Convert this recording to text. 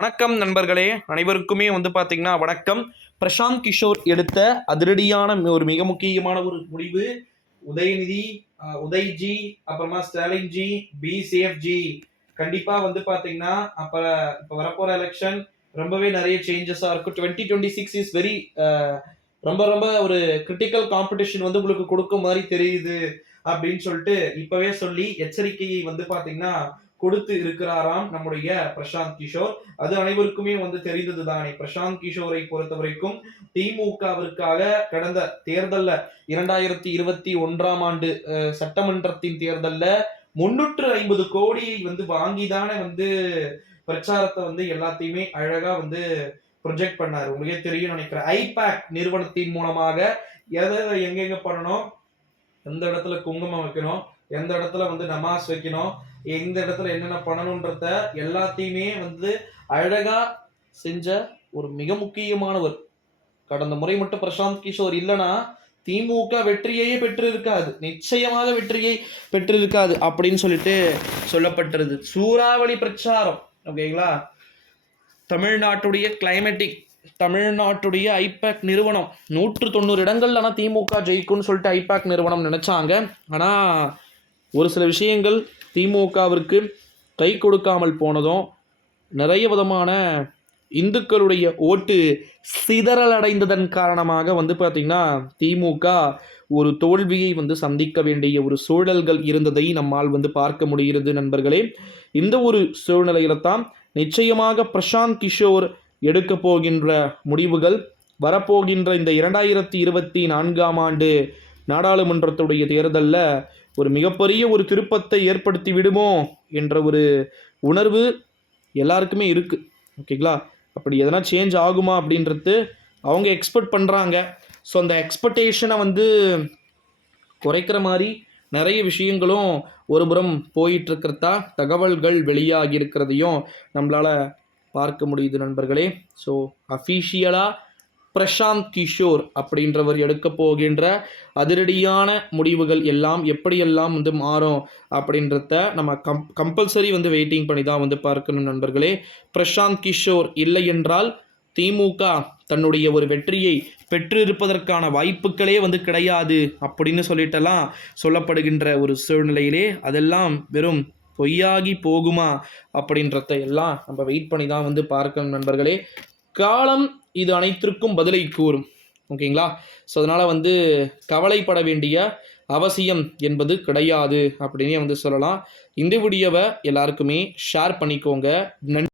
வணக்கம் நண்பர்களே, அனைவருக்குமே பார்த்தீங்கன்னா வணக்கம். பிரசாந்த் கிஷோர் எடுத்த அதிரடியான ஒரு மிக முக்கியமான ஒரு முடிவு. உதயநிதி, உதய்ஜி, அப்புறமா ஸ்டாலின்ஜி, பி சேஃப் ஜி கண்டிப்பா பார்த்தீங்கன்னா இப்போ வரப்போற எலெக்ஷன் ரொம்பவே நிறைய சேஞ்சஸா இருக்கும். 2026 இஸ் வெரி ரொம்ப ரொம்ப ஒரு கிரிட்டிக்கல் காம்படிஷன் உங்களுக்கு கொடுக்கும் மாதிரி தெரியுது அப்படின்னு சொல்லிட்டு இப்பவே சொல்லி எச்சரிக்கையை பார்த்தீங்கன்னா கொடுத்து இருக்கிறாராம் நம்முடைய பிரசாந்த் கிஷோர். அது அனைவருக்குமே தெரிந்தது தானே. பிரசாந்த் கிஷோரை பொறுத்த வரைக்கும் திமுகவிற்காக கடந்த தேர்தல்ல 2021ஆம் ஆண்டு சட்டமன்றத்தின் தேர்தல்ல 350 கோடியை வாங்கிதானே பிரச்சாரத்தை எல்லாத்தையுமே அழகா ப்ரொஜெக்ட் பண்ணாரு. உங்களுக்கே தெரியும் நினைக்கிறேன். ஐபேக் நிறுவனத்தின் மூலமாக எதை எங்கெங்க பண்ணணும், எந்த இடத்துல குங்குமம் வைக்கணும், எந்த இடத்துல நமாஸ் வைக்கணும், எந்த இடத்துல என்னென்ன பண்ணணும்ன்றத எல்லாத்தையுமே அழகா செஞ்ச ஒரு மிக முக்கியமானவர். கடந்த முறை மட்டும் பிரசாந்த் கிஷோர் இல்லைன்னா திமுக வெற்றியையே பெற்றிருக்காது, நிச்சயமாக வெற்றியை பெற்றிருக்காது அப்படின்னு சொல்லிட்டு சொல்லப்பட்டிருது. சூறாவளி பிரச்சாரம், ஓகேங்களா. தமிழ்நாட்டுடைய கிளைமேட்டிக், தமிழ்நாட்டுடைய ஐபேக் நிறுவனம் 190 இடங்கள்ல திமுக ஜெயிக்கும்னு சொல்லிட்டு ஐபேக் நிறுவனம் நினைச்சாங்க. ஆனா ஒரு சில விஷயங்கள் திமுகவிற்கு கை கொடுக்காமல் போனதும் நிறைய விதமான இந்துக்களுடைய ஓட்டு சிதறல் அடைந்ததன் காரணமாக பார்த்திங்கன்னா திமுக ஒரு தோல்வியை சந்திக்க வேண்டிய ஒரு சூழல்கள் இருந்ததை நம்மால் பார்க்க முடிகிறது நண்பர்களே. இந்த ஒரு சூழ்நிலையில தான் நிச்சயமாக பிரசாந்த் கிஷோர் எடுக்க போகின்ற முடிவுகள் வரப்போகின்ற இந்த 2024ஆம் ஆண்டு நாடாளுமன்றத்துடைய தேர்தலில் ஒரு மிகப்பெரிய ஒரு திருப்பத்தை ஏற்படுத்தி விடுமோ என்ற ஒரு உணர்வு எல்லாருக்குமே இருக்குது, ஓகேங்களா. அப்படி எதனா சேஞ்ச் ஆகுமா அப்படின்றது அவங்க எக்ஸ்பெக்ட் பண்ணுறாங்க. ஸோ அந்த எக்ஸ்பெக்டேஷனை குறைக்கிற மாதிரி நிறைய விஷயங்களும் ஒருபுறம் போயிட்டுருக்கிறதா தகவல்கள் வெளியாகி இருக்கிறதையும் நம்மளால் பார்க்க முடியுது நண்பர்களே. ஸோ அஃபீஷியலாக பிரசாந்த் கிஷோர் அப்படின்றவர் எடுக்க போகின்ற அதிரடியான முடிவுகள் எல்லாம் எப்படியெல்லாம் மாறும் அப்படின்றத நம்ம கம்பல்சரி வெயிட்டிங் பண்ணி தான் பார்க்கணும் நண்பர்களே. பிரசாந்த் கிஷோர் இல்லை என்றால் திமுக தன்னுடைய ஒரு வெற்றியை பெற்றிருப்பதற்கான வாய்ப்புகளே கிடையாது அப்படின்னு சொல்லிட்டெல்லாம் சொல்லப்படுகின்ற ஒரு சூழ்நிலையிலே அதெல்லாம் வெறும் பொய்யாகி போகுமா அப்படின்றத எல்லாம் நம்ம வெயிட் பண்ணி தான் பார்க்கணும் நண்பர்களே. காலம் இது அனைத்திற்கும் பதிலை கூறும், ஓகேங்களா. ஸோ அதனால் கவலைப்பட வேண்டிய அவசியம் என்பது கிடையாது அப்படின்னே சொல்லலாம். இந்த வீடியோவை எல்லாருக்குமே ஷேர் பண்ணிக்கோங்க. நன்றி.